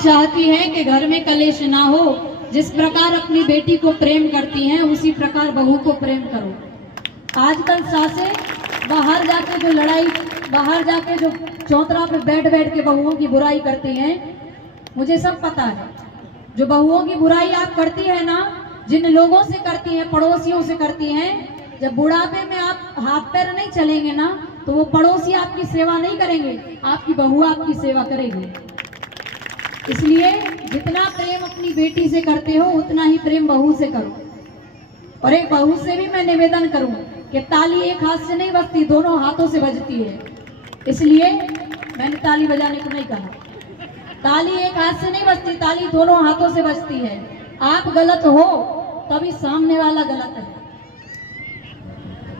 चाहती हैं कि घर में कलेश ना हो। जिस प्रकार अपनी बेटी को प्रेम करती हैं उसी प्रकार बहू को प्रेम करो। आजकल सासें बाहर जाके जो लड़ाई, बाहर जाके जो चौतरा पे बैठ बैठ के बहुओं की बुराई करती हैं, मुझे सब पता है। जो बहुओं की बुराई आप करती है ना, जिन लोगों से करती हैं, पड़ोसियों से करती हैं, जब बुढ़ापे में आप हाथ पैर नहीं चलेंगे ना, तो वो पड़ोसी आपकी सेवा नहीं करेंगे, आपकी बहू आपकी सेवा करेगी। इसलिए जितना प्रेम अपनी बेटी से करते हो उतना ही प्रेम बहू से करो। और एक बहू से भी मैं निवेदन करूं कि ताली एक हाथ से नहीं बजती, दोनों हाथों से बजती है। इसलिए मैंने ताली बजाने को नहीं कहा। ताली एक हाथ से नहीं बजती, ताली दोनों हाथों से बजती है। आप गलत हो तभी सामने वाला गलत है।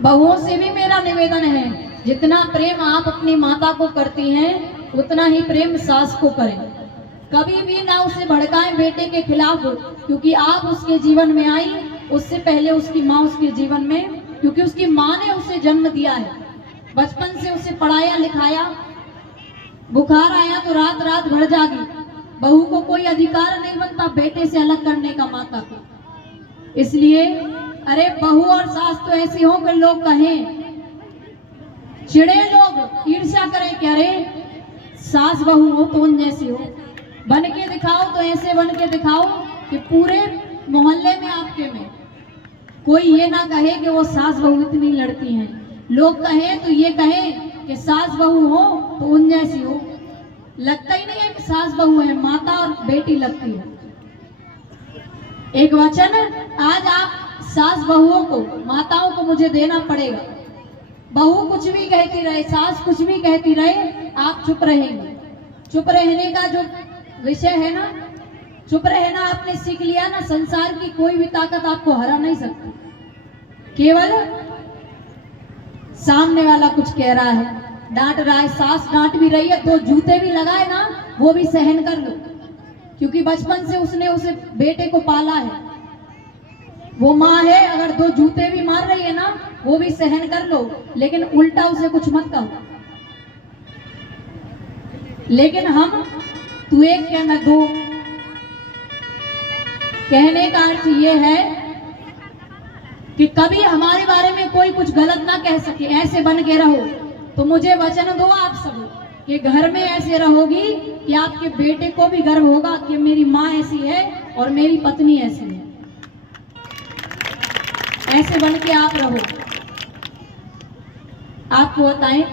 बहुओं से भी मेरा निवेदन है, जितना प्रेम आप अपनी माता को करती हैं उतना ही प्रेम सास को करें। कभी भी ना उसे भड़काएं बेटे के खिलाफ, क्योंकि आप उसके जीवन में आई, उससे पहले उसकी माँ उसके जीवन में, क्योंकि उसकी माँ ने उसे जन्म दिया है, बचपन से उसे पढ़ाया लिखाया। बुखार आया तो रात रात भर जागी। बहू को कोई अधिकार नहीं बनता बेटे से अलग करने का माता को। इसलिए अरे बहू और सास तो ऐसी हो कि लोग कहें, चिड़े लोग, ईर्ष्या करें कि अरे सास बहू हो तो उन जैसी हो। बन के दिखाओ तो ऐसे बन के दिखाओ कि पूरे मोहल्ले में आपके में कोई ये ना कहे कि वो सास बहू इतनी लड़ती हैं। लोग कहें तो ये कहें कि सास बहू हो तो उन जैसी हो। लगता ही नहीं है कि सास बहू है, माता और बेटी लगती है। एक वचन आज आप सास बहुओं को, माताओं को मुझे देना पड़ेगा। बहू कुछ भी कहती रहे, सास कुछ भी कहती रहे, आप चुप रहेंगे। चुप रहने का जो विषय है ना, चुप रहना आपने सीख लिया ना, संसार की कोई भी ताकत आपको हरा नहीं सकती। केवल सामने वाला कुछ कह रहा है, डांट रहा है, सास डांट भी रही है, 2 जूते भी लगाए ना वो भी सहन कर लो, क्योंकि बचपन से उसने उसे बेटे को पाला है। वो माँ है, अगर 2 जूते भी मार रही है ना वो भी सहन कर लो, लेकिन उल्टा उसे कुछ मत कहो। लेकिन हम तू एक क्या मैं 2, कहने का अर्थ ये है कि कभी हमारे बारे में कोई कुछ गलत ना कह सके। ऐसे बन के रहो। तो मुझे वचन दो आप सब कि घर में ऐसे रहोगी कि आपके बेटे को भी गर्व होगा कि मेरी माँ ऐसी है और मेरी पत्नी ऐसी है। ऐसे बन के आप रहो। आपको बताएं